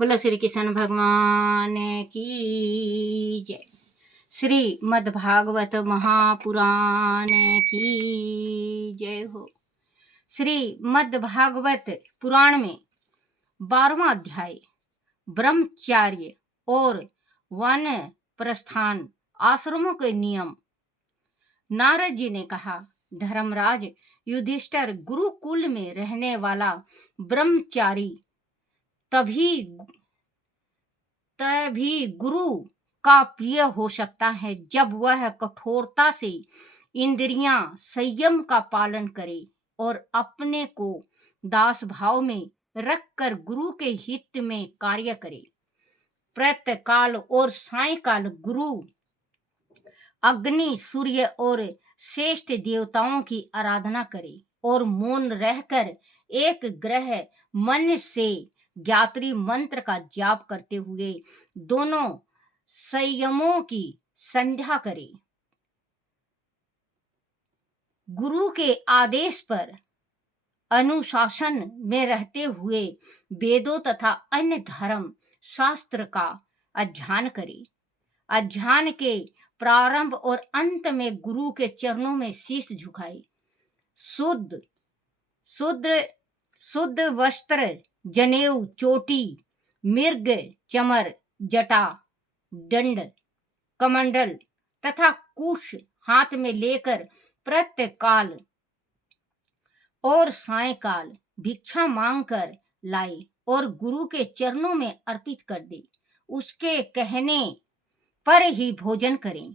बोलो श्री कृष्ण भगवान की जय। श्रीमद् भागवत महापुराण की जय हो। श्रीमद् भागवत पुराण में 12वां अध्याय ब्रह्मचर्य और वन प्रस्थान आश्रमों के नियम। नारद जी ने कहा, धर्मराज युधिष्ठिर गुरुकुल में रहने वाला ब्रह्मचारी तभी गुरु का प्रिय हो सकता है जब वह कठोरता से इंद्रियां संयम का पालन करे और अपने को दास भाव में रखकर गुरु के हित में कार्य करे। प्रातः काल और सायंकाल गुरु अग्नि, सूर्य और श्रेष्ठ देवताओं की आराधना करे और मौन रहकर एक ग्रह मन से गायत्री मंत्र का जाप करते हुए दोनों संयमों की संध्या करे। गुरु के आदेश पर अनुशासन में रहते हुए वेदों तथा अन्य धर्म शास्त्र का अध्ययन करे। अध्ययन के प्रारंभ और अंत में गुरु के चरणों में शीश झुकाए। शुद्ध वस्त्र, जनेऊ, चोटी, मिर्ग, चमर, जटा, दंड, कमंडल तथा कुश हाथ में लेकर प्रातः काल और सायंकाल भिक्षा मांगकर लाए और गुरु के चरणों में अर्पित कर दे। उसके कहने पर ही भोजन करें।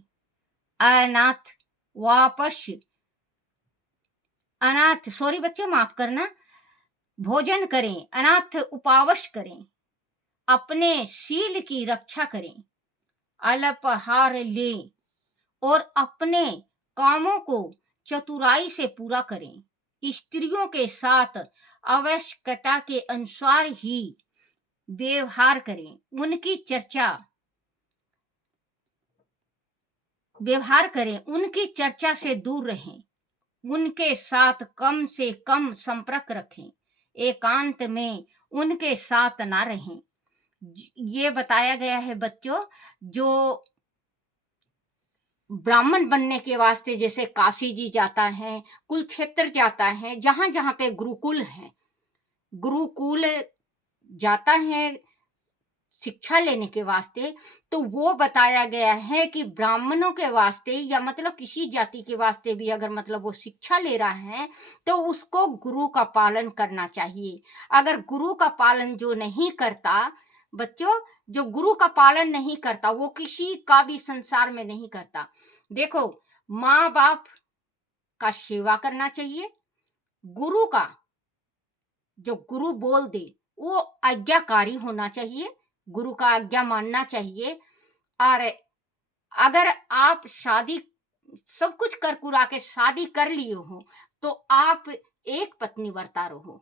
भोजन करें, अनाथ उपवास करें, अपने शील की रक्षा करें, अल्पाहार लें और अपने कामों को चतुराई से पूरा करें। स्त्रियों के साथ आवश्यकता के अनुसार ही व्यवहार करें, उनकी चर्चा से दूर रहें, उनके साथ कम से कम संपर्क रखें, एकांत में उनके साथ ना रहें। ये बताया गया है बच्चों, जो ब्राह्मण बनने के वास्ते जैसे काशी जी जाता है, कुलक्षेत्र जाता है, जहां जहां पे गुरुकुल जाता है शिक्षा लेने के वास्ते, तो वो बताया गया है कि ब्राह्मणों के वास्ते या मतलब किसी जाति के वास्ते भी अगर मतलब वो शिक्षा ले रहा है तो उसको गुरु का पालन करना चाहिए। अगर गुरु का पालन जो नहीं करता बच्चों, जो गुरु का पालन नहीं करता वो किसी का भी संसार में नहीं करता। देखो, माँ बाप का सेवा करना चाहिए, गुरु का जो गुरु बोल दे वो आज्ञाकारी होना चाहिए, गुरु का आज्ञा मानना चाहिए। और अगर आप शादी सब कुछ कर कुरा के शादी कर लिए हो तो आप एक पत्नी वर्ता रहो।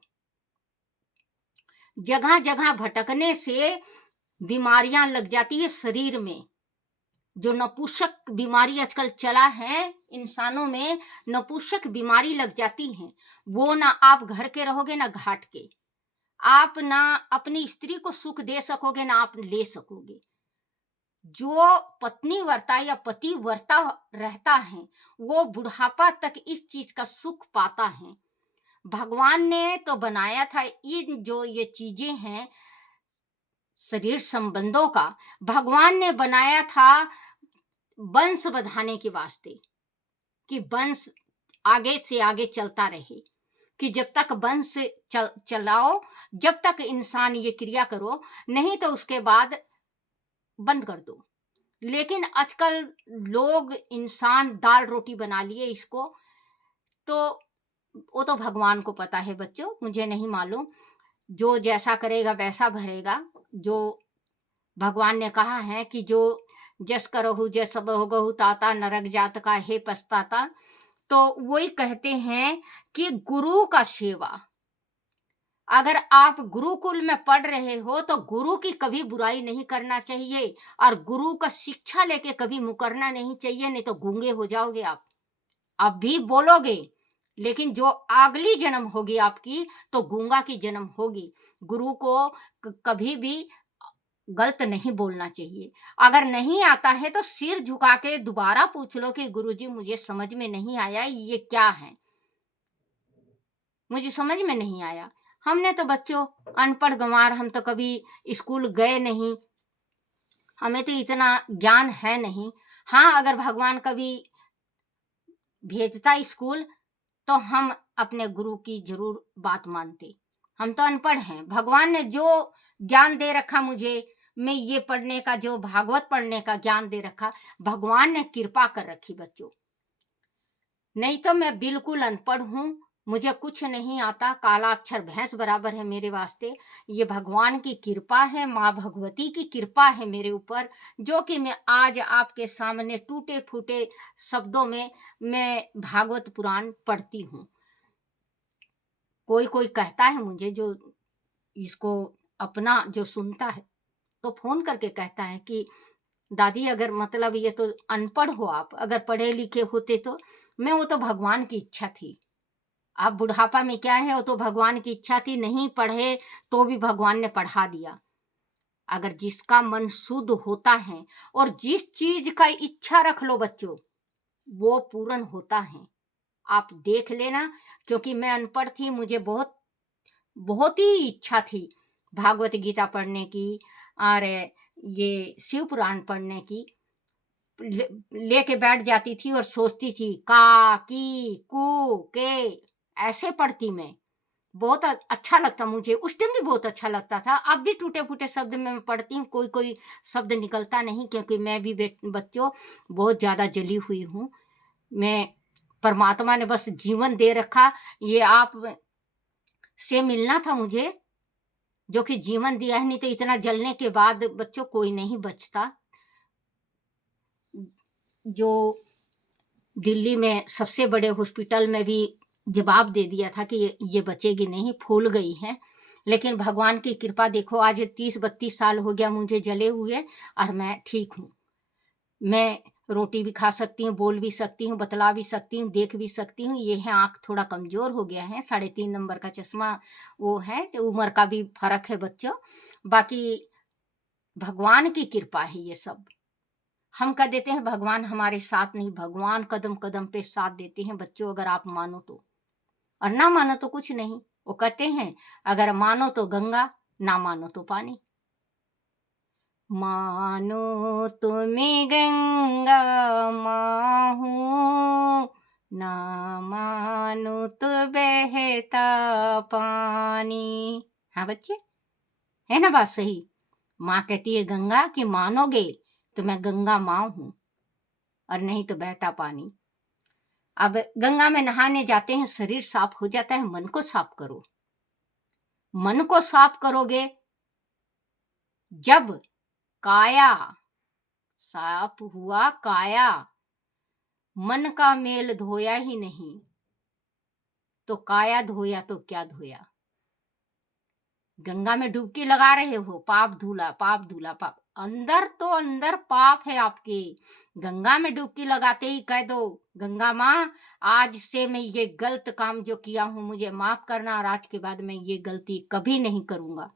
जगह जगह भटकने से बीमारियां लग जाती है शरीर में। जो नपुंसक बीमारी आजकल चला है इंसानों में, नपुंसक बीमारी लग जाती है। वो ना आप घर के रहोगे ना घाट के, आप ना अपनी स्त्री को सुख दे सकोगे ना आप ले सकोगे। जो पत्नी वर्ता या पति वर्ता रहता है वो बुढ़ापा तक इस चीज का सुख पाता है। भगवान ने तो बनाया था ये चीजें हैं शरीर संबंधों का, भगवान ने बनाया था वंश बढ़ाने के वास्ते कि वंश आगे से आगे चलता रहे, कि जब तक वंश चलाओ, जब तक इंसान ये क्रिया करो, नहीं तो उसके बाद बंद कर दो। लेकिन आजकल लोग इंसान दाल रोटी बना लिए इसको, तो वो तो भगवान को पता है बच्चों, मुझे नहीं मालूम। जो जैसा करेगा वैसा भरेगा। जो भगवान ने कहा है कि जो जस करहु जस भोगहु ताता, नरक जात का हे पछताता। तो वही कहते हैं कि गुरु का सेवा, अगर आप गुरुकुल में पढ़ रहे हो तो गुरु की कभी बुराई नहीं करना चाहिए और गुरु का शिक्षा लेके कभी मुकरना नहीं चाहिए, नहीं तो गूंगे हो जाओगे आप। अब भी बोलोगे लेकिन जो अगली जन्म होगी आपकी तो गूंगा की जन्म होगी। गुरु को कभी भी गलत नहीं बोलना चाहिए। अगर नहीं आता है तो सिर झुका के दोबारा पूछ लो कि गुरुजी मुझे समझ में नहीं आया, ये क्या है? मुझे समझ में नहीं आया। हमने तो बच्चों अनपढ़ गँवार, हम तो कभी स्कूल गए नहीं, हमें तो इतना ज्ञान है नहीं। हाँ, अगर भगवान कभी भेजता स्कूल तो हम अपने गुरु की ज़रूर बात मानते। हम तो अनपढ़ हैं, भगवान ने जो ज्ञान दे रखा मुझे, मैं ये पढ़ने का, जो भागवत पढ़ने का ज्ञान दे रखा, भगवान ने कृपा कर रखी बच्चों। नहीं तो मैं बिल्कुल अनपढ़ हूँ, मुझे कुछ नहीं आता, काला अक्षर भैंस बराबर है मेरे वास्ते। ये भगवान की कृपा है, माँ भगवती की कृपा है मेरे ऊपर, जो कि मैं आज आपके सामने टूटे-फूटे शब्दों में मैं भागवत पुराण पढ़ती हूँ। कोई-कोई कहता है मुझे, जो इसको अपना जो सुनता है, तो फ़ोन करके कहता है कि दादी अगर मतलब ये तो अनपढ़ हो आप, अगर पढ़े लिखे होते तो। मैं वो तो भगवान की इच्छा थी। अब बुढ़ापा में क्या है, वो तो भगवान की इच्छा थी, नहीं पढ़े तो भी भगवान ने पढ़ा दिया। अगर जिसका मन शुद्ध होता है और जिस चीज़ का इच्छा रख लो बच्चों, वो पूर्ण होता है। आप देख लेना, क्योंकि मैं अनपढ़ थी, मुझे बहुत बहुत ही इच्छा थी भागवत गीता पढ़ने की और ये शिव पुराण पढ़ने की। लेके बैठ जाती थी और सोचती थी का की कू के, ऐसे पढ़ती मैं। बहुत अच्छा लगता मुझे, उस टाइम भी बहुत अच्छा लगता था। अब भी टूटे-फूटे शब्द में मैं पढ़ती हूँ, कोई-कोई शब्द निकलता नहीं, क्योंकि मैं भी बच्चों बहुत ज़्यादा जली हुई हूँ। मैं परमात्मा ने बस जीवन दे रखा, ये आप से मिलना था मुझे, जो कि जीवन दिया है, नहीं तो इतना जलने के बाद बच्चों कोई नहीं बचता। जो दिल्ली में सबसे बड़े हॉस्पिटल में भी जवाब दे दिया था कि ये बचेगी नहीं, फूल गई है। लेकिन भगवान की कृपा देखो, आज 30-32 साल हो गया मुझे जले हुए और मैं ठीक हूँ। मैं रोटी भी खा सकती हूँ, बोल भी सकती हूँ, बतला भी सकती हूँ, देख भी सकती हूँ। ये है आँख थोड़ा कमज़ोर हो गया है, 3.5 नंबर का चश्मा वो है, तो उम्र का भी फ़र्क है बच्चों। बाकी भगवान की कृपा है ये सब। हम कह देते हैं भगवान हमारे साथ नहीं, भगवान कदम-कदम पे साथ देते हैं बच्चों, अगर आप मानो तो। और ना मानो तो कुछ नहीं। वो कहते हैं अगर मानो तो गंगा, ना मानो तो पानी। मानो तो मैं गंगा माँ हूँ, ना मानो तो बहता पानी। हाँ बच्चे, है ना बात सही? माँ कहती है गंगा कि मानोगे तो मैं गंगा माँ हूँ, और नहीं तो बहता पानी। अब गंगा में नहाने जाते हैं, शरीर साफ हो जाता है, मन को साफ करो। मन को साफ करोगे जब काया साफ हुआ, काया मन का मेल धोया ही नहीं, तो काया धोया तो क्या धोया। गंगा में डुबकी लगा रहे हो, पाप धुला पाप धुला पाप, अंदर तो अंदर पाप है आपके। गंगा में डुबकी लगाते ही कह दो गंगा माँ आज से मैं ये गलत काम जो किया हूँ मुझे माफ करना, और आज के बाद मैं ये गलती कभी नहीं करूंगा।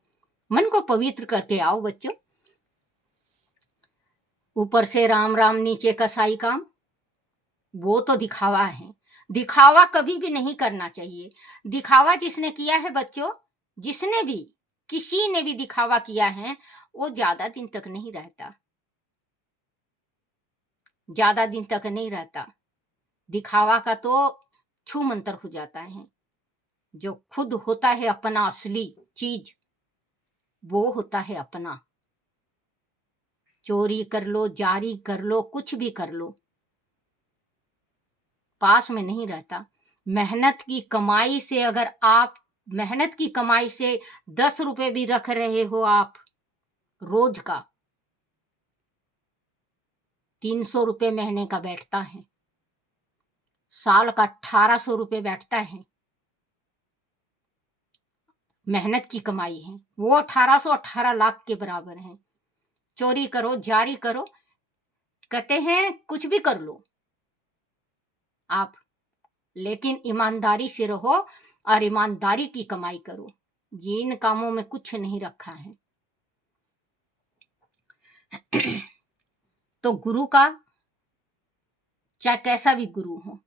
मन को पवित्र करके आओ बच्चों। ऊपर से राम राम नीचे कसाई काम, वो तो दिखावा है। दिखावा कभी भी नहीं करना चाहिए। दिखावा जिसने किया है बच्चों, जिसने भी किसी ने भी दिखावा किया है, वो ज्यादा दिन तक नहीं रहता, ज्यादा दिन तक नहीं रहता। दिखावा का तो छू मंतर हो जाता है। जो खुद होता है अपना असली चीज, वो होता है अपना। चोरी कर लो, जारी कर लो, कुछ भी कर लो, पास में नहीं रहता। मेहनत की कमाई से, अगर आप मेहनत की कमाई से 10 रुपए भी रख रहे हो आप रोज का, 300 रुपए महीने का बैठता है, साल का 1800 रुपए बैठता है। मेहनत की कमाई है वो 1818 लाख के बराबर है। चोरी करो, जारी करो, कहते हैं कुछ भी कर लो आप, लेकिन ईमानदारी से रहो और ईमानदारी की कमाई करो। ये इन कामों में कुछ नहीं रखा है। तो गुरु का, चाहे कैसा भी गुरु हो,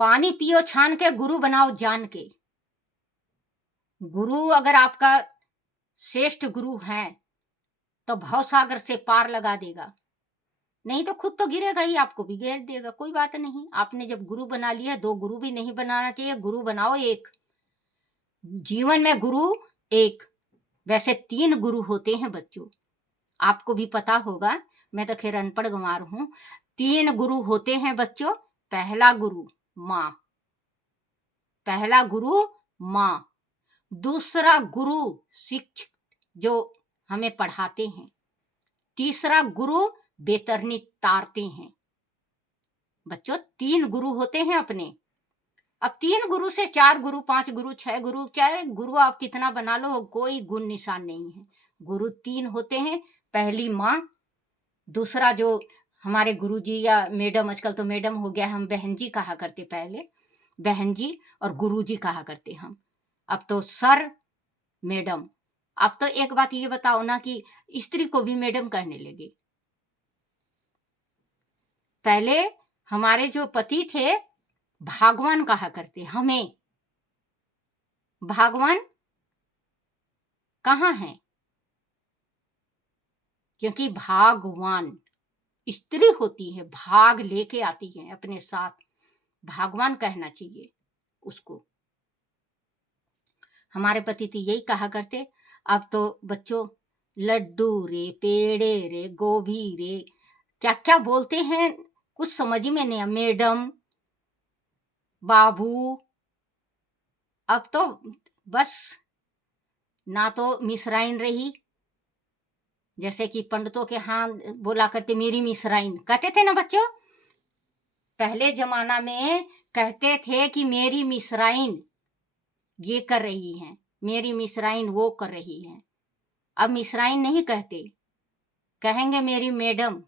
पानी पियो छान के, गुरु बनाओ जान के। गुरु अगर आपका श्रेष्ठ गुरु है तो भवसागर से पार लगा देगा, नहीं तो खुद तो गिरेगा ही, आपको भी गिर देगा। कोई बात नहीं, आपने जब गुरु बना लिया, दो गुरु भी नहीं बनाना चाहिए, गुरु बनाओ एक। जीवन में गुरु एक, वैसे 3 गुरु होते हैं बच्चों, आपको भी पता होगा, मैं तो खैर अनपढ़ गंवार हूं। 3 गुरु होते हैं बच्चों। पहला गुरु माँ, पहला गुरु माँ, दूसरा गुरु शिक्षक जो हमें पढ़ाते हैं, तीसरा गुरु बेतरनी तारते हैं। बच्चों 3 गुरु होते हैं अपने। अब 3 गुरु से 4 गुरु, 5 गुरु, 6 गुरु, चाहे गुरु आप कितना बना लो, कोई गुण निशान नहीं है। गुरु 3 होते हैं। पहली माँ, दूसरा जो हमारे गुरुजी या मैडम, आजकल तो मैडम हो गया, हम बहन जी कहा करते, पहले बहन जी और गुरुजी कहा करते हम, अब तो सर मैडम। अब तो एक बात ये बताओ ना कि स्त्री को भी मैडम कहने लगे। पहले हमारे जो पति थे भगवान कहा करते हमें। भगवान कहाँ है? क्योंकि भगवान स्त्री होती है, भाग लेके आती है अपने साथ, भगवान कहना चाहिए उसको। हमारे पति तो यही कहा करते। अब तो बच्चों लड्डू रे, पेड़े रे, गोभी रे, क्या क्या बोलते हैं, कुछ समझ में नहीं। मैडम, बाबू, अब तो बस ना तो मिसराइन रही, जैसे कि पंडितों के हाँ बोला करते मेरी मिसराइन, कहते थे ना बच्चों, पहले जमाना में कहते थे कि मेरी मिसराइन ये कर रही है, मेरी मिसराइन वो कर रही है। अब मिसराइन नहीं कहते, कहेंगे मेरी मैडम।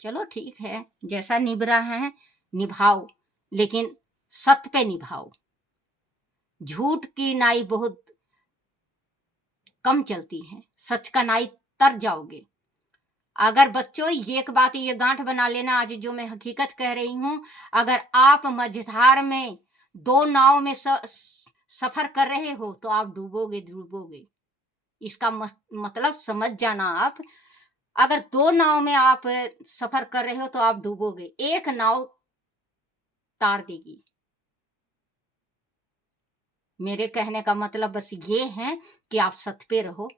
चलो ठीक है, जैसा निभ रहा है निभाओ, लेकिन सत्य पे निभाओ। झूठ की नाई बहुत कम चलती है, सच का नाई तर जाओगे। अगर बच्चों एक बात ये गांठ बना लेना, आज जो मैं हकीकत कह रही हूं, अगर आप मझधार में 2 नाव में सफर कर रहे हो तो आप डूबोगे, डूबोगे। इसका मतलब समझ जाना आप। अगर 2 नाव में आप सफर कर रहे हो तो आप डूबोगे, एक नाव तार देगी। मेरे कहने का मतलब बस ये है कि आप सत्य पे रहो,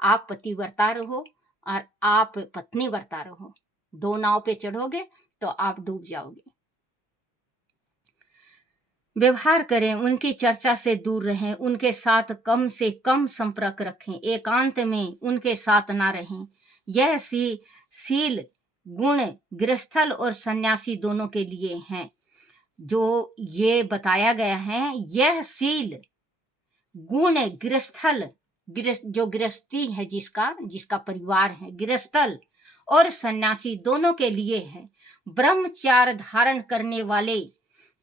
आप पतिव्रता रहो और आप पत्नी व्रता रहो। 2 नाव पे चढ़ोगे तो आप डूब जाओगे। व्यवहार करें, उनकी चर्चा से दूर रहें, उनके साथ कम से कम संपर्क रखें, एकांत में उनके साथ ना रहें। यह शील गुण गृहस्थल और सन्यासी दोनों के लिए हैं। जो ये बताया गया है, यह शील गुण गृहस्थल, जो गृहस्थी है, जिसका परिवार है, गृहस्थल और सन्यासी दोनों के लिए है। ब्रह्मचार्य धारण करने वाले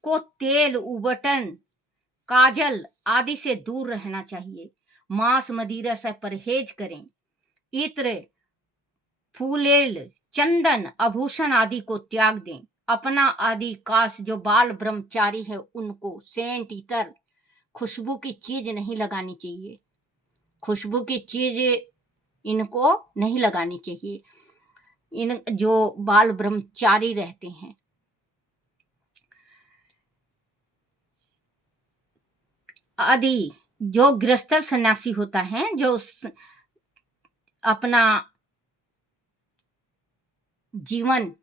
को तेल, उबटन, काजल आदि से दूर रहना चाहिए। मांस मदिरा से परहेज करें। इत्र, फूलेल, चंदन, आभूषण आदि को त्याग दें। अपना आदि काश जो बाल ब्रह्मचारी है उनको सेंट, इतर, खुशबू की चीज नहीं लगानी चाहिए। खुशबू की चीज इनको नहीं लगानी चाहिए, इन जो बाल ब्रह्मचारी रहते हैं। आदि जो गृहस्थ सन्यासी होता है, जो अपना जीवन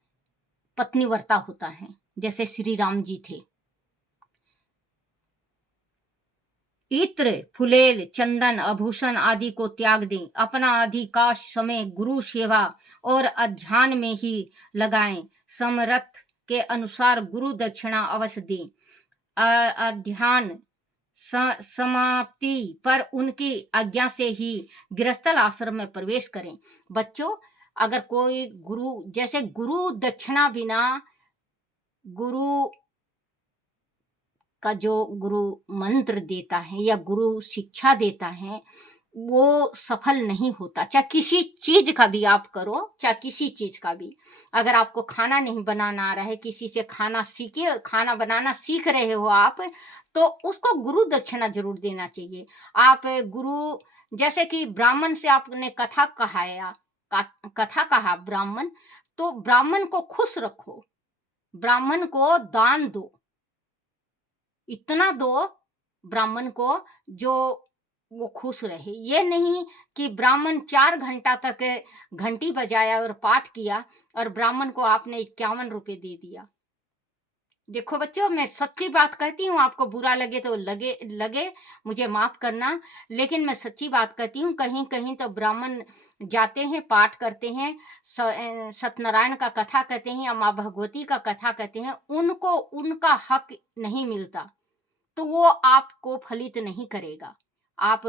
पत्नीव्रता होता है, जैसे श्री राम जी थे। इत्र, फुलेल, चंदन, आभूषण आदि को त्याग दें। अपना अधिकांश समय गुरु सेवा और अध्ययन में ही लगाएं। समर्थ के अनुसार गुरु दक्षिणा अवश्य दें। अध्ययन समाप्ति पर उनकी आज्ञा से ही गृहस्थल आश्रम में प्रवेश करें। बच्चों, अगर कोई गुरु, जैसे गुरु दक्षिणा बिना, गुरु का जो गुरु मंत्र देता है या गुरु शिक्षा देता है, वो सफल नहीं होता। चाहे किसी चीज का भी आप करो, चाहे किसी चीज का भी, अगर आपको खाना नहीं बनाना आ रहा है, किसी से खाना सीखे, खाना बनाना सीख रहे हो आप, तो उसको गुरु दक्षिणा जरूर देना चाहिए। आप गुरु, जैसे कि ब्राह्मण से आपने कथा कहाया, कथा कहा ब्राह्मण, तो ब्राह्मण को खुश रखो, ब्राह्मण को दान दो, इतना दो ब्राह्मण को जो वो खुश रहे। ये नहीं कि ब्राह्मण 4 घंटा तक घंटी बजाया और पाठ किया और ब्राह्मण को आपने 51 रुपए दे दिया। देखो बच्चों, मैं सच्ची बात कहती हूँ, आपको बुरा लगे तो लगे लगे, मुझे माफ करना, लेकिन मैं सच्ची बात कहती हूँ। कहीं कहीं तो ब्राह्मण जाते हैं, पाठ करते हैं, सत्यनारायण का कथा कहते हैं या माँ भगवती का कथा कहते हैं, उनको उनका हक नहीं मिलता, तो वो आपको फलित नहीं करेगा। आप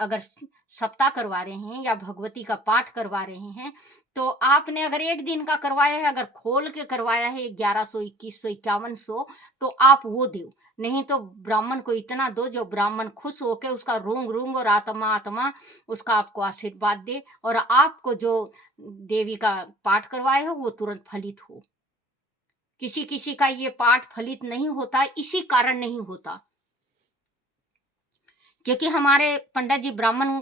अगर सप्ताह करवा रहे हैं या भगवती का पाठ करवा रहे हैं, तो आपने अगर एक दिन का करवाया है, अगर खोल के करवाया है 1100, 2100, 5100, तो आप वो दो। नहीं तो ब्राह्मण को इतना दो जो ब्राह्मण खुश होके उसका रूंग रूंग और आत्मा आत्मा उसका आपको आशीर्वाद दे, और आपको जो देवी का पाठ करवाए हो वो तुरंत फलित हो। किसी किसी का ये पाठ फलित नहीं होता, इसी कारण नहीं होता क्योंकि हमारे पंडित जी ब्राह्मण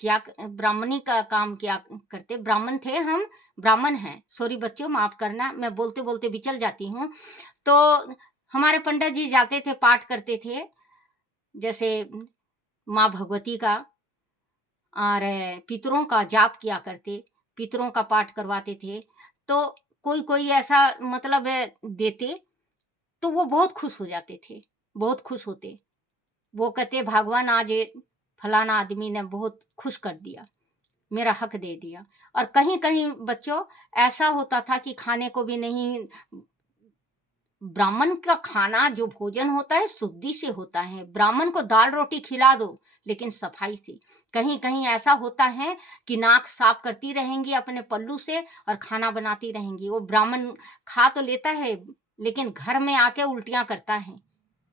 क्या ब्राह्मणी का काम क्या करते, ब्राह्मण थे, हम ब्राह्मण हैं, सॉरी बच्चों माफ करना, मैं बोलते बोलते बिचल जाती हूँ। तो हमारे पंडित जी जाते थे, पाठ करते थे, जैसे माँ भगवती का और पितरों का जाप किया करते, पितरों का पाठ करवाते थे। तो कोई कोई ऐसा मतलब देते, तो वो बहुत खुश हो जाते थे, बहुत खुश होते। वो कहते भगवान आज फलाना आदमी ने बहुत खुश कर दिया, मेरा हक दे दिया। और कहीं कहीं बच्चों ऐसा होता था कि खाने को भी नहीं, ब्राह्मण का खाना जो भोजन होता है शुद्धि से होता है, ब्राह्मण को दाल रोटी खिला दो लेकिन सफाई से। कहीं कहीं ऐसा होता है कि नाक साफ करती रहेंगी अपने पल्लू से और खाना बनाती रहेंगी, वो ब्राह्मण खा तो लेता है लेकिन घर में आके उल्टियां करता है।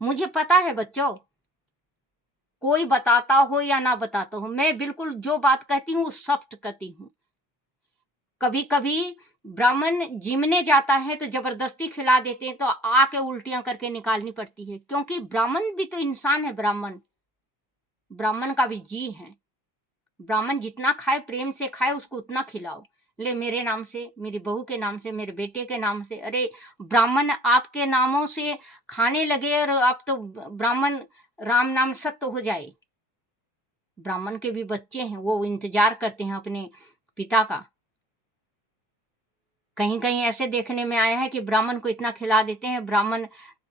मुझे पता है बच्चों, कोई बताता हो या ना बताता हो, मैं बिल्कुल जो बात कहती हूँ सख्त कहती हूँ। कभी कभी ब्राह्मण जिमने जाता है तो जबरदस्ती खिला देते हैं, तो आके उल्टियां करके निकालनी पड़ती है, क्योंकि ब्राह्मण भी तो इंसान है, ब्राह्मण ब्राह्मण का भी जी है। ब्राह्मण जितना खाए प्रेम से खाए, उसको उतना खिलाओ। ले मेरे नाम से, मेरी बहू के नाम से, मेरे बेटे के नाम से, अरे ब्राह्मण आपके नामों से खाने लगे और आप तो ब्राह्मण राम नाम सत्य हो जाए। ब्राह्मण के भी बच्चे हैं, वो इंतजार करते हैं अपने पिता का। कहीं कहीं ऐसे देखने में आया है कि ब्राह्मण को इतना खिला देते हैं, ब्राह्मण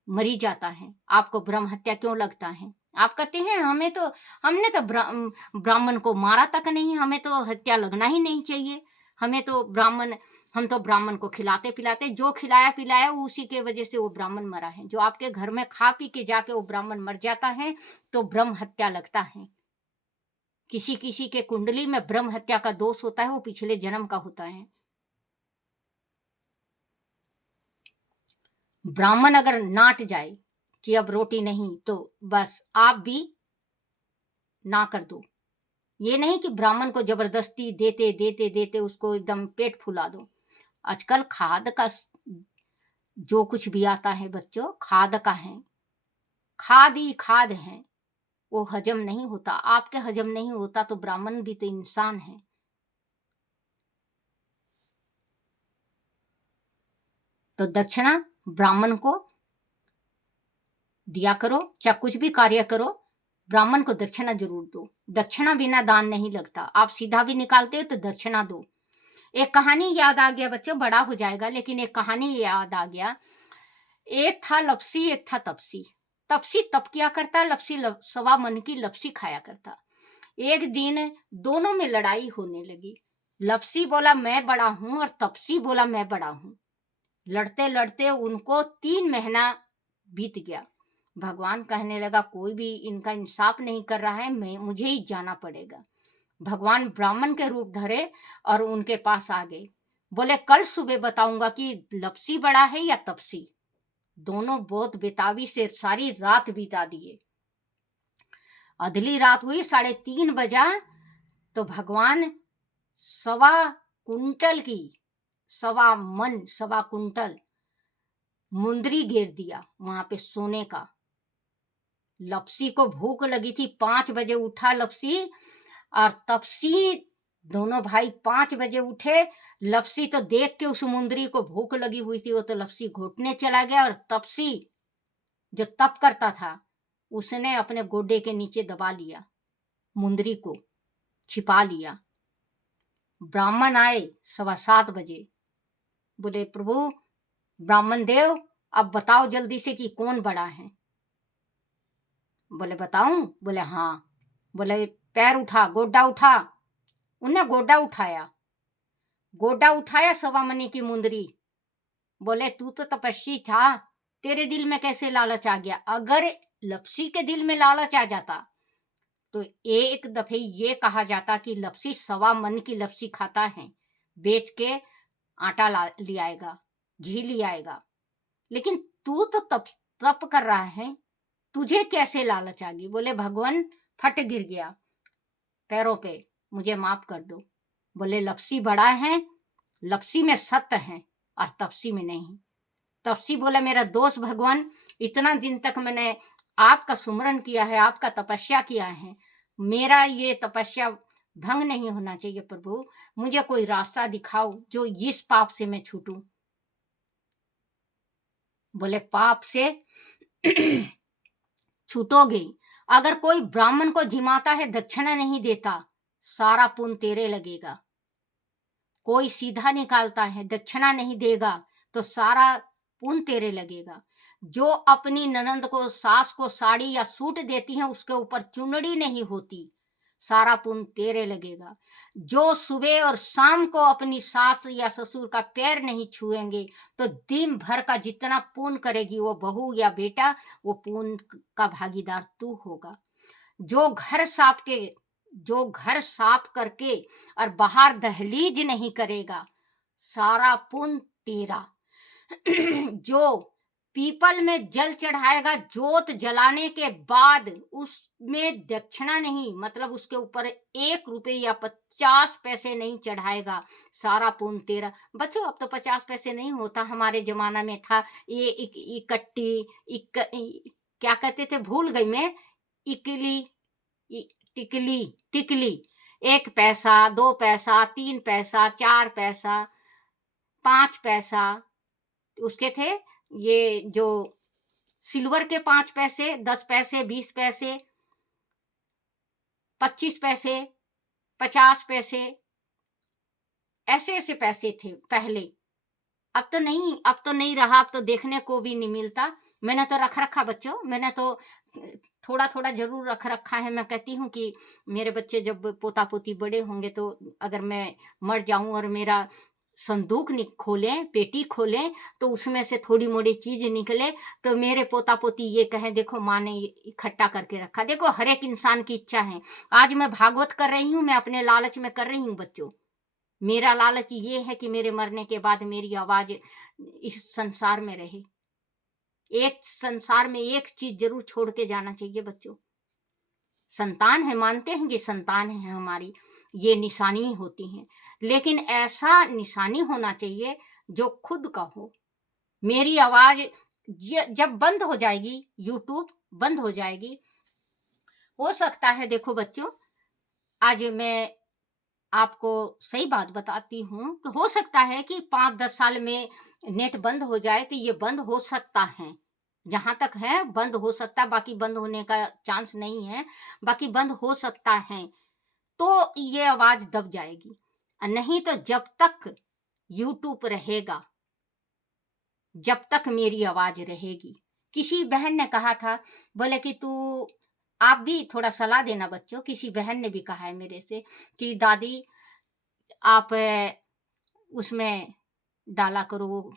मरी जाता है। आपको ब्रह्म हत्या क्यों लगता है? आप कहते हैं हमने तो ब्राह्मण को मारा तक नहीं, हमें तो हत्या लगना ही नहीं चाहिए। हमें तो ब्राह्मण हम तो ब्राह्मण को खिलाते पिलाते, जो खिलाया पिलाया उसी के वजह से वो ब्राह्मण मरा है। जो आपके घर में खा पी के जाके वो ब्राह्मण मर जाता है तो ब्रह्म हत्या लगता है। किसी किसी के कुंडली में ब्रह्म हत्या का दोष होता है, वो पिछले जन्म का होता है। ब्राह्मण अगर नाट जाए कि अब रोटी नहीं, तो बस आप भी ना कर दो। ये नहीं कि ब्राह्मण को जबरदस्ती देते देते देते उसको एकदम पेट फुला दो। आजकल खाद का जो कुछ भी आता है बच्चों, खाद का है, खाद ही खाद है, वो हजम नहीं होता। आपके हजम नहीं होता तो ब्राह्मण भी तो इंसान है। तो दक्षिणा ब्राह्मण को दिया करो, चाहे कुछ भी कार्य करो, ब्राह्मण को दक्षिणा जरूर दो। दक्षिणा बिना दान नहीं लगता। आप सीधा भी निकालते हो तो दक्षिणा दो। एक कहानी याद आ गया बच्चों, बड़ा हो जाएगा लेकिन एक कहानी याद आ गया। एक था लपसी, एक था तपसी। तपसी तप किया करता, लपसी सवा मन की लपसी खाया करता। एक दिन दोनों में लड़ाई होने लगी। लपसी बोला मैं बड़ा हूं और तपसी बोला मैं बड़ा हूं। लड़ते लड़ते उनको 3 महीना बीत गया। भगवान कहने लगा कोई भी इनका इंसाफ नहीं कर रहा है, मुझे ही जाना पड़ेगा। भगवान ब्राह्मण के रूप धरे और उनके पास आ गए। बोले कल सुबह बताऊंगा कि लपसी बड़ा है या तपसी। दोनों बहुत बेताबी से सारी रात बिता दिए अधली रात हुई, 3:30 बजा, तो भगवान 1.25 कुंटल की, 1.25 मन, 1.25 कुंटल मुंदरी घेर दिया वहां पे सोने का। लपसी को भूख लगी थी, 5 बजे उठा लपसी, और तपसी, दोनों भाई 5 बजे उठे। लपसी तो देख के उस मुंदरी को भूख लगी हुई थी, वो तो लपसी घोटने चला गया, और तपसी जो तप करता था उसने अपने गोडे के नीचे दबा लिया, मुंदरी को छिपा लिया। ब्राह्मण आए 7:15 बजे, बोले प्रभु ब्राह्मण देव अब बताओ जल्दी से कि कौन बड़ा है। बोले बताऊं? बोले हाँ। बोले पैर उठा, गोड्डा उठा। उन्हें गोड्डा उठाया, गोड्डा उठाया, 1.25 मनी की मुंदरी। बोले तू तो तपस्वी था, तेरे दिल में कैसे लालच आ गया? अगर लपसी के दिल में लालच आ जाता तो एक दफे ये कहा जाता कि लपसी 1.25 मन की लपसी खाता है, बेच के आटा ले आएगा, घी ले आएगा। लेकिन तू तो तप कर रहा है, तुझे कैसे लालच आ गई? बोले भगवान फट गिर गया पैरों पे, मुझे माफ कर दो। बोले लपसी बड़ा है, लपसी में सत्य है और तपसी में नहीं। तपसी बोला मेरा दोस्त भगवान, इतना दिन तक मैंने आपका सुमरन किया है, आपका तपस्या किया है, मेरा ये तपस्या भंग नहीं होना चाहिए प्रभु, मुझे कोई रास्ता दिखाओ जो इस पाप से मैं छूटूं। बोले पाप से छूटोगे अगर कोई ब्राह्मण को जिमाता है, दक्षिणा नहीं देता, सारा पुण्य तेरे लगेगा। कोई सीधा निकालता है, दक्षिणा नहीं देगा, तो सारा पुण्य तेरे लगेगा। जो अपनी ननंद को, सास को साड़ी या सूट देती है, उसके ऊपर चुनड़ी नहीं होती, सारा पुण्य तेरे लगेगा। जो सुबह और शाम को अपनी सास या ससुर का पैर नहीं छुएंगे, तो दिन भर का जितना पुण्य करेगी वो बहू या बेटा, वो पुण्य का भागीदार तू होगा। जो घर साफ करके और बाहर दहलीज नहीं करेगा, सारा पुण्य तेरा। जो पीपल में जल चढ़ाएगा, जोत जलाने के बाद उसमें दक्षिणा नहीं, मतलब उसके ऊपर 1 रुपये या 50 पैसे नहीं चढ़ाएगा, सारा पुण्य तेरा। बच्चों अब तो 50 पैसे नहीं होता, हमारे जमाना में था ये इकट्टी, क्या कहते थे भूल गई मैं, इकली, टिकली, टिकली, 1 पैसा, 2 पैसा, 3 पैसा, 4 पैसा, 5 पैसा उसके थे। ये जो सिल्वर के 5 पैसे, 10 पैसे, 20 पैसे, 25 पैसे, 50 पैसे, ऐसे ऐसे पैसे थे पहले। अब तो नहीं रहा, अब तो देखने को भी नहीं मिलता। मैंने तो रख रखा बच्चों, मैंने तो थोड़ा थोड़ा जरूर रख रखा है। मैं कहती हूँ कि मेरे बच्चे जब पोता पोती बड़े होंगे, तो अगर मैं मर जाऊं और मेरा संदूक खोलें, पेटी खोलें, तो उसमें से थोड़ी मोड़ी चीज निकले, तो मेरे पोता पोती ये कहें देखो माँ ने इकट्ठा करके रखा। देखो हर एक इंसान की इच्छा है। आज मैं भागवत कर रही हूँ, मैं अपने लालच में कर रही हूँ बच्चों। मेरा लालच ये है कि मेरे मरने के बाद मेरी आवाज इस संसार में रहे। एक संसार में एक चीज जरूर छोड़ के जाना चाहिए बच्चों। संतान है, मानते हैं कि संतान है हमारी, ये निशानी होती हैं, लेकिन ऐसा निशानी होना चाहिए जो खुद का हो। मेरी आवाज जब बंद हो जाएगी, यूट्यूब बंद हो जाएगी, हो सकता है, देखो बच्चों आज मैं आपको सही बात बताती हूँ, तो हो सकता है कि 5-10 साल में नेट बंद हो जाए, तो ये बंद हो सकता है, जहां तक है बंद हो सकता है, बाकी बंद होने का चांस नहीं है, बाकी बंद हो सकता है, तो ये आवाज दब जाएगी। नहीं तो जब तक यूट्यूब रहेगा, जब तक मेरी आवाज रहेगी। किसी बहन ने कहा था, बोले कि तू, आप भी थोड़ा सलाह देना बच्चों। किसी बहन ने भी कहा है मेरे से कि दादी आप उसमें डाला करो,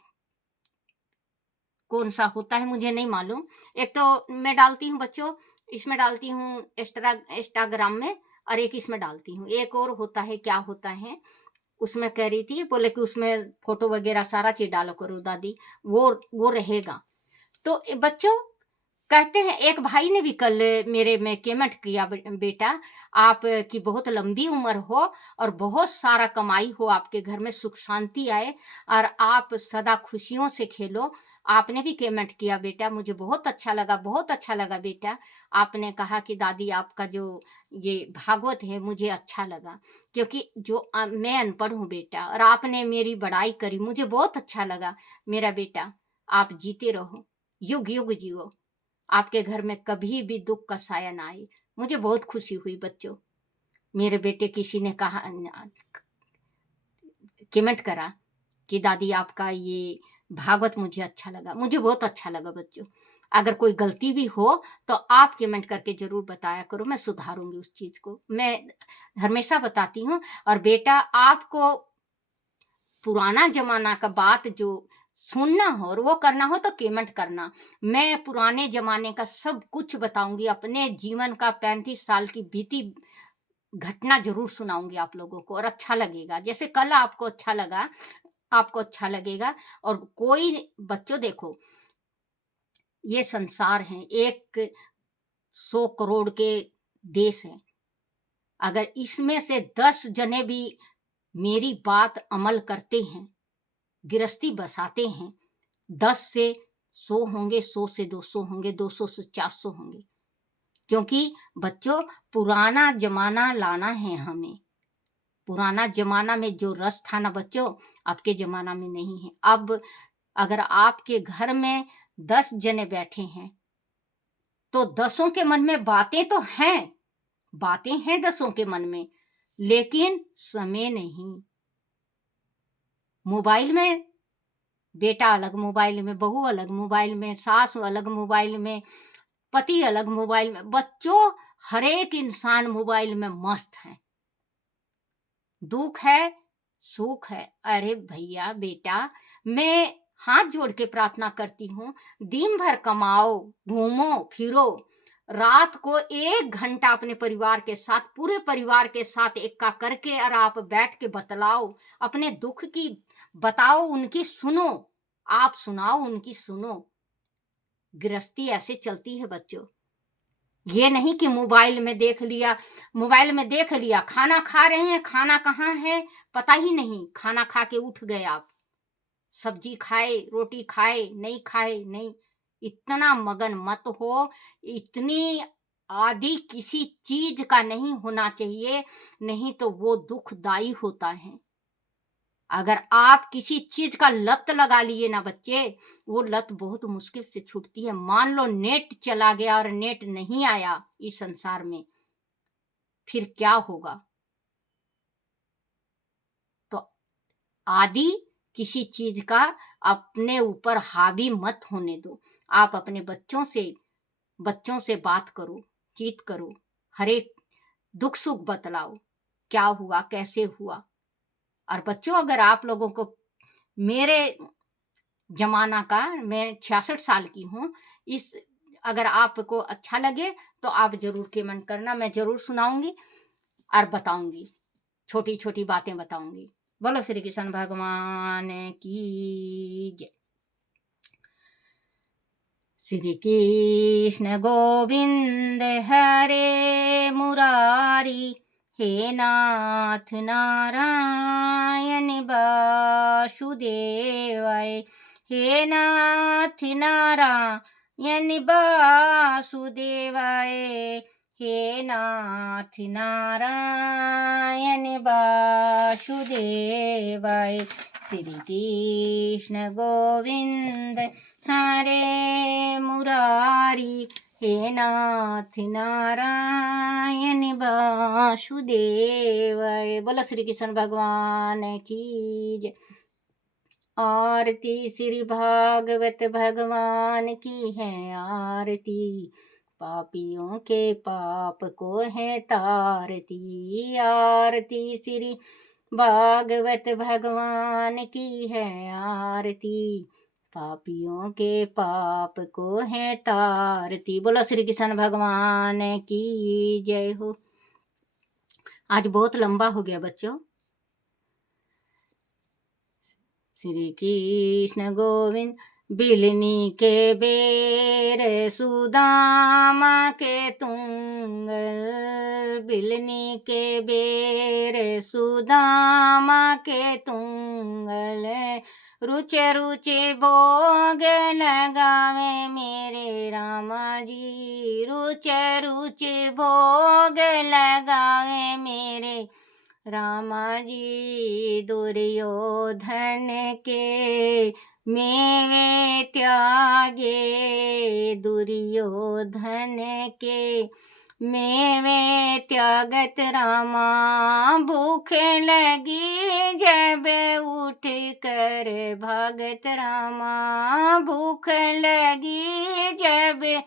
कौन सा होता है मुझे नहीं मालूम। एक तो मैं डालती हूँ बच्चों, इसमें डालती हूँ इंस्टाग्राम में, और एक इसमें डालती हूँ, एक और होता है, क्या होता है उसमें कह रही थी, बोले कि उसमें फोटो वगैरह सारा चीज डालो करो दादी, वो रहेगा। तो बच्चों कहते हैं, एक भाई ने भी कल मेरे में कमेंट किया, बेटा आप की बहुत लंबी उम्र हो और बहुत सारा कमाई हो, आपके घर में सुख शांति आए और आप सदा खुशियों से खेलो। आपने भी कमेंट किया बेटा, मुझे बहुत अच्छा लगा, बहुत अच्छा लगा बेटा। आपने कहा कि दादी आपका जो ये भागवत है मुझे अच्छा लगा, क्योंकि जो मैं अनपढ़ हूँ बेटा, और आपने मेरी बड़ाई करी, मुझे बहुत अच्छा लगा। मेरा बेटा आप जीते रहो, युग युग जियो, आपके घर में कभी भी दुख का साया ना आए। मुझे बहुत खुशी हुई बच्चों, मेरे बेटे किसी ने कहा, कमेंट करा कि दादी आपका ये भागवत मुझे अच्छा लगा। मुझे बहुत अच्छा लगा बच्चों। अगर कोई गलती भी हो तो आप कमेंट करके जरूर बताया करो, मैं सुधारूंगी उस चीज को, मैं हमेशा बताती हूँ। और बेटा आपको पुराना जमाना का बात जो सुनना हो और वो करना हो तो कमेंट करना। मैं पुराने जमाने का सब कुछ बताऊंगी, अपने जीवन का 35 साल की बीती घटना जरूर सुनाऊंगी आप लोगों को, और अच्छा लगेगा। जैसे कल आपको अच्छा लगा, आपको अच्छा लगेगा। और कोई बच्चों देखो, ये संसार है, 100 करोड़ के देश है। अगर इसमें से 10 जने भी मेरी बात अमल करते हैं, गृहस्थी बसाते हैं, 10 से 100 होंगे, 100 से 200 होंगे, 200 से 400 होंगे। क्योंकि बच्चों पुराना जमाना लाना है हमें। पुराना जमाना में जो रस था ना बच्चों, आपके जमाना में नहीं है। अब अगर आपके घर में 10 जने बैठे हैं तो 10ओं के मन में बातें तो हैं, बातें हैं 10ओं के मन में, लेकिन समय नहीं। मोबाइल में बेटा अलग मोबाइल में, बहू अलग मोबाइल में, सास अलग मोबाइल में, पति अलग मोबाइल में। बच्चों हर एक इंसान मोबाइल में मस्त है। दुख है, सुख है। अरे भैया बेटा, मैं हाथ जोड़ के प्रार्थना करती हूँ, दिन भर कमाओ, घूमो फिरो, रात को 1 घंटा अपने परिवार के साथ, पूरे परिवार के साथ इक्का करके और आप बैठ के बतलाओ, अपने दुख की बताओ, उनकी सुनो, आप सुनाओ उनकी सुनो। गृहस्थी ऐसे चलती है बच्चों। ये नहीं कि मोबाइल में देख लिया, मोबाइल में देख लिया, खाना खा रहे हैं, खाना कहाँ है पता ही नहीं, खाना खा के उठ गए आप, सब्जी खाए, रोटी खाए, नहीं खाए नहीं। इतना मगन मत हो, इतनी आदि किसी चीज का नहीं होना चाहिए, नहीं तो वो दुखदाई होता है। अगर आप किसी चीज का लत लगा लिए ना बच्चे, वो लत बहुत मुश्किल से छूटती है। मान लो नेट चला गया और नेट नहीं आया इस संसार में, फिर क्या होगा? तो आदि किसी चीज का अपने ऊपर हावी मत होने दो। आप अपने बच्चों से बात करो, चीत करो, हर एक दुख सुख बतलाओ, क्या हुआ, कैसे हुआ। और बच्चों अगर आप लोगों को मेरे जमाना का, मैं 66 साल की हूँ, इस अगर आपको अच्छा लगे तो आप जरूर कमेंट करना, मैं जरूर सुनाऊंगी और बताऊंगी, छोटी छोटी बातें बताऊंगी। बोलो श्री कृष्ण भगवान की जय। श्री कृष्ण गोविंद हरे मुरारी, हे नाथ नारायण वासुदेवाय, हे नाथ नारायण वासुदेवाय, हे नाथ नारायण वासुदेवाय। श्री कृष्ण गोविंद हरे मुरारी, हे नाथ नारायण वासुदेवाय। बोलो श्री कृष्ण भगवान की जय। आरती श्री भागवत भगवान की है आरती, पापियों के पाप को है तारती। आरती श्री भागवत भगवान की है आरती, पापियों के पाप को है तारती। बोलो श्री कृष्ण भगवान की जय हो। आज बहुत लंबा हो गया बच्चों। श्री कृष्ण गोविंद बिलनी के बेर सुदामा के तुंगल, बिलनी के बेर सुदामा के तुंगल, रुचे रुचे भोग लगावे मेरे रामा जी, रुचे रुचे भोग लगावे मेरे रामा जी। दुर्योधन के मेवे त्यागे, दुर्योधन के मेवे त्यागत रामा, भूख लगी जब उठ कर भागत रामा, भूख लगी जब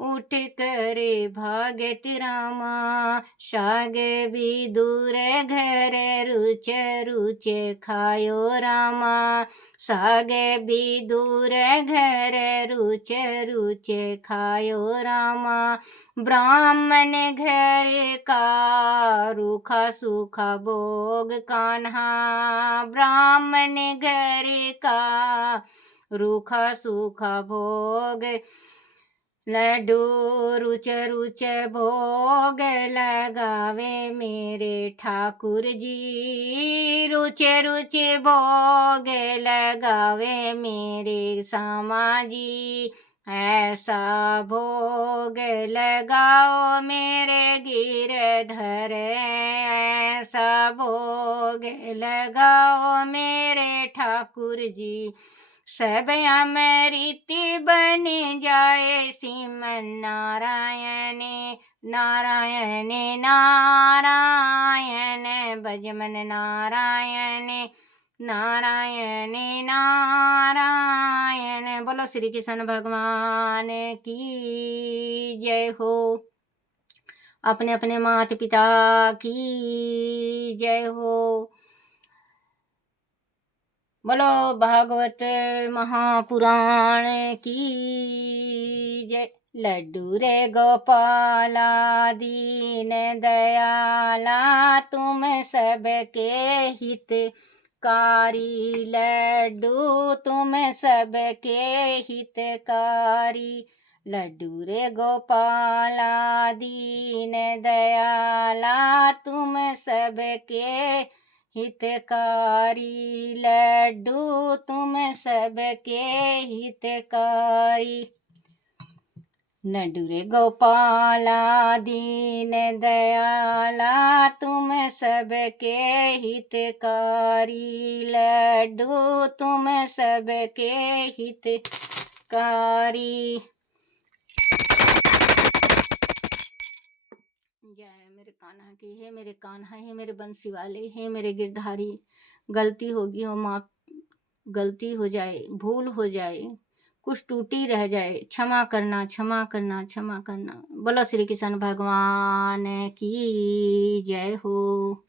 उठ कर भागत रामा। शाग भी दूर घर रुच रुच खायो रामा, साग भी दूर घर रुच रुच खायो रामा। ब्राह्मण घर का रूखा सूखा भोग कान्हा, ब्राह्मण घर का रूखा सूखा भोग, लड्डू रुच रुच भोग लगावे मेरे ठाकुर जी, रुच रुच भोग लगावे मेरे सामा जी। ऐसा भोग लगाओ मेरे गिरधर, ऐसा भोग लगाओ मेरे ठाकुर जी। सब अमृत बन जाए श्रीमन नारायण, नारायण नारायण भजमन नारायण, नारायण नारायण। बोलो श्री कृष्ण भगवान की जय हो। अपने अपने माता पिता की जय हो। बोलो भागवत महापुराण की जय। लड्डू रे गोपाला दीन दयाला, तुम सबके हितकारी, लड्डू तुम सबके हितकारी। लड्डू रे गोपाला दीन दयाला, तुम सबके हितकारी, लड्डू तुम सबके हितकारी। लड्डू रे गोपाला दीन दयाला, तुम सबके हितकारी, लड्डू तुम सबके हितकारी। जय मेरे कान्हा की। हे मेरे कान्हा, हे मेरे बंसी वाले, हे मेरे गिरधारी, गलती होगी हो माँ, गलती हो जाए, भूल हो जाए, कुछ टूटी रह जाए, क्षमा करना क्षमा करना क्षमा करना। बोलो श्री कृष्ण भगवान की जय हो।